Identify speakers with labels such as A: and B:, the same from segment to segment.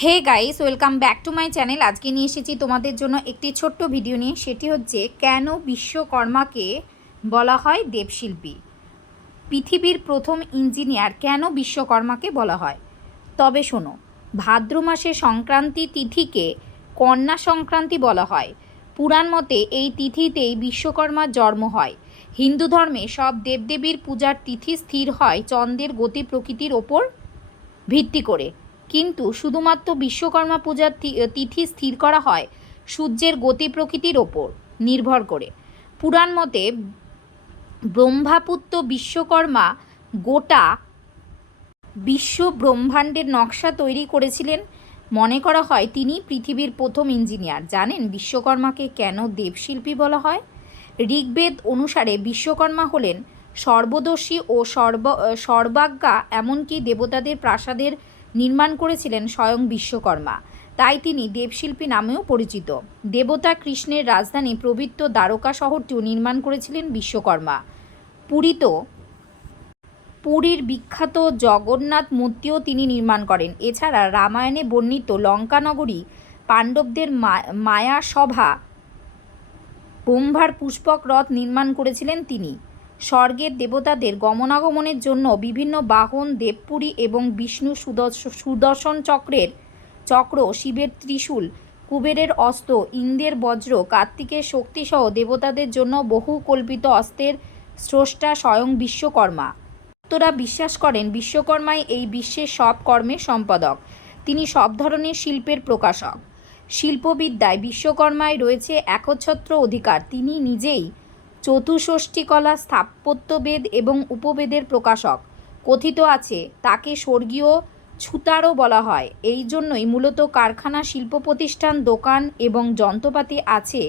A: Hey guys, welcome back to my channel. আজকে নিয়ে এসেছি তোমাদের জন্য একটি ছোট্ট ভিডিও নিয়ে। সেটি হচ্ছে কেন বিশ্বকর্মাকে বলা হয় দেবশিল্পী? পৃথিবীর প্রথম ইঞ্জিনিয়ার কেন বিশ্বকর্মাকে বলা হয়? তবে শোনো, ভাদ্র মাসে সংক্রান্তি তিথিকে কন্যা সংক্রান্তি বলা হয়। পুরাণ মতে এই তিথিতেই বিশ্বকর্মার জন্ম হয়। হিন্দু ধর্মে সব দেবদেবীর পূজার তিথি স্থির হয় চন্দ্রের গতি প্রকৃতির ওপর ভিত্তি করে। কিন্তু শুধুমাত্র বিশ্বকর্মা পূজার তিথি স্থির করা হয় সূর্যের গতি প্রকৃতির ওপর নির্ভর করে। পুরাণ মতে ব্রহ্মাপুত্র বিশ্বকর্মা গোটা বিশ্ব ব্রহ্মাণ্ডের নকশা তৈরি করেছিলেন। মনে করা হয় তিনি পৃথিবীর প্রথম ইঞ্জিনিয়ার। জানেন বিশ্বকর্মাকে কেন দেবশিল্পী বলা হয়? ঋগ্বেদ অনুসারে বিশ্বকর্মা হলেন সর্বদর্শী ও সর্ব সর্বাজ্ঞা, এমনকি দেবতাদের প্রাসাদের নির্মাণ করেছিলেন স্বয়ং বিশ্বকর্মা। তাই তিনি দেবশিল্পী নামেও পরিচিত। দেবতা কৃষ্ণের রাজধানী পবিত্র দ্বারকা শহরটিও নির্মাণ করেছিলেন বিশ্বকর্মা। পুরীত, পুরীর বিখ্যাত জগন্নাথ মূর্তিও তিনি নির্মাণ করেন। এছাড়া রামায়ণে বর্ণিত লঙ্কানগরী পাণ্ডবদের মায়া সভা ব্রহ্মার পুষ্পক রথ নির্মাণ করেছিলেন তিনি। স্বর্গের দেবতাদের গমনাগমনের জন্য বিভিন্ন বাহন, দেবপুরী এবং বিষ্ণু সুদর্শ সুদর্শন চক্রের চক্র, শিবের ত্রিশূল, কুবেরের অস্ত্র, ইন্দ্রের বজ্র, কার্তিকের শক্তিসহ দেবতাদের জন্য বহু কল্পিত অস্ত্রের স্রষ্টা স্বয়ং বিশ্বকর্মা। ভক্তরা বিশ্বাস করেন, বিশ্বকর্মাই এই বিশ্বের সব কর্মের সম্পাদক। তিনি সব ধরনের শিল্পের প্রকাশক। শিল্পবিদ্যায় বিশ্বকর্মায় রয়েছে একচ্ছত্র অধিকার। তিনি নিজেই চতুষষ্ঠী কলা স্থাপত্যবেদ এবং উপবেদের প্রকাশক। কথিত আছে, তাকে স্বর্গীয় ছুতারও বলা হয়। এই জন্যই মূলত কারখানা শিল্প প্রতিষ্ঠান দোকান এবং যন্ত্রপাতি আছে।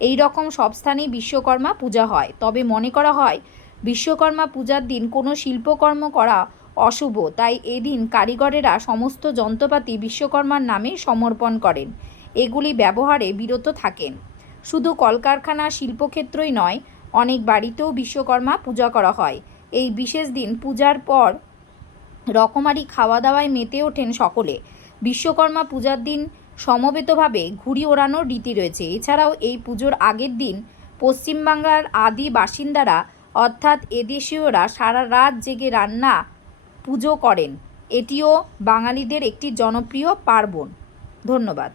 A: এই রকম সব স্থানেই বিশ্বকর্মা পূজা হয়। তবে মনে করা হয়, বিশ্বকর্মা পূজার দিন কোনো শিল্পকর্ম করা অশুভ। তাই এদিন কারিগরেরা সমস্ত যন্ত্রপাতি বিশ্বকর্মার নামে সমর্পণ করেন। এগুলি ব্যবহারে বিরত থাকেন। শুধু কলকারখানা, শিল্পক্ষেত্রই নয় অনেক বাড়িতেও বিশ্বকর্মা পূজা করা হয়। এই বিশেষ দিন পূজার পর রকমারি খাওয়া দাওয়ায় মেতে ওঠেন সকলে। বিশ্বকর্মা পূজার দিন সমবেতভাবে ঘুড়ি ওড়ানোর রীতি রয়েছে। এছাড়াও এই পুজোর আগের দিন পশ্চিমবাংলার আদি বাসিন্দারা, অর্থাৎ এদেশীয়রা সারা রাত জেগে রান্না, পুজো করেন। এটিও বাঙালিদের একটি জনপ্রিয় পার্বণ। ধন্যবাদ।